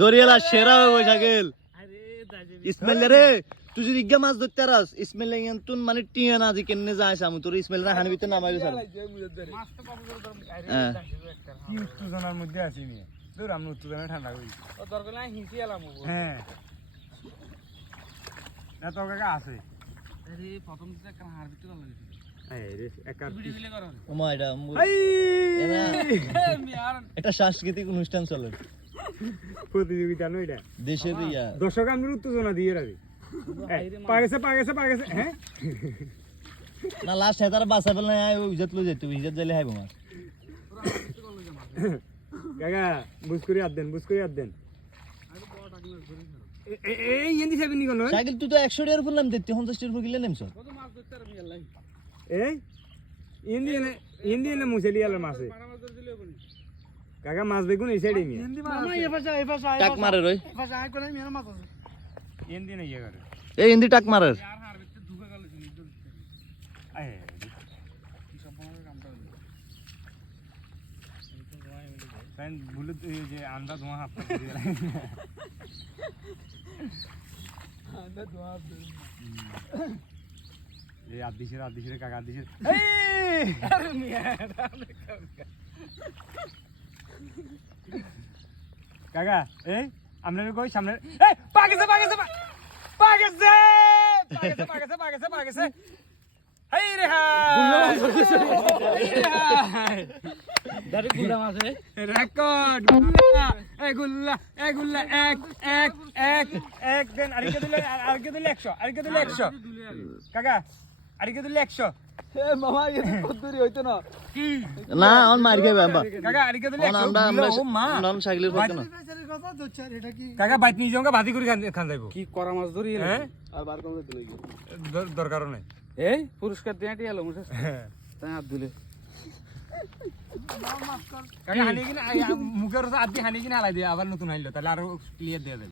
দরিয়ালা সেরা হয়ে থাকেল ইসমাইল রে তুই যদি ইগা মাছ ধরতে রাস ইসমাইল তুন মানে টিয়া না যে কেনে যাস আমি তোর ইসমাইল না হানি ভিতর নামাই দিছ মাছ তো কত কি উত্তেজনার মধ্যে আছি নি দূর আমি উত্তেজনা ঠান্ডা করি ও দরকার নাই হিসি এলাম হ্যাঁ না তো কাকা আছে আরে প্রথম তো একটা হার ভিতর লাগে আরে একার ভিডিও করো ওমা এটা এটা সাংস্কৃতিক অনুষ্ঠান চলে প্রতিযোগিতা নয় এটা দেশের ইয়া দর্শক আমি উত্তেজনা দিয়ে রাখি পাগেছে হ্যাঁ না লাস্ট হেতার বাসা ফেল না ওই ইজ্জত লই যেতে ইজ্জত যাইলে হাইবো মাছ কাকা বুঝ করে হাত দেন এই এন্দি সাহেব নি কোন সাইকেল তুই তো 100 টাকার ফুল নাম দিতে 50 টাকার ফুল কিলে নেমছ কত মাছ ধরতে আর মিয়াল লাই এই এন্দি মুছেলি আলার মাছে কাকা মাছ বেগুন এই সাইডে মি মামা এ ফাসা টাক মারে রই ফাসা আই কোন মেরা মাছ আছে এন্দি না ইয়া করে এই এন্দি টাক মারে यार हार ভিতর ঢুকে গেল শুনি আয় কি সম্পূর্ণ কামটা হলো ফ্রেন্ড বলে যে আন্ডা ধোয়া হাত দিয়ে আন্ডা ধোয়া এই আদিশে কাকা আদিশে এই আরে মিয়া কাকা এই আমরা কই সামনে এই পাগেছে এই রে হাই দাদি গুল্লা মাছ রেকর্ড গুল্লা এক দেন আরেকে দিলে 100 কাকা আরেকে দিলে 100 এ মামা এ কতরি হইতো না কি না অন মার খাইবে বাবা কাকা আরেকে দিলে 100 ও মা নাম সাইকেলের কত না এটা কি কাকা বাইত নিয়ে যাওগা ভাজি করে খান যাইবো কি করা মাছ ধরি হ্যাঁ আর বার করে দিলে দরকার নাই এই পুরস্কার দেয়াটি হলো মুছে তাই হাত দিলে কাকা হানি কিনা মুখের আদি হানি কিনা হালাই দিয়ে আবার নতুন আইলো তাহলে আরো ক্লিয়ার দিয়ে দেবে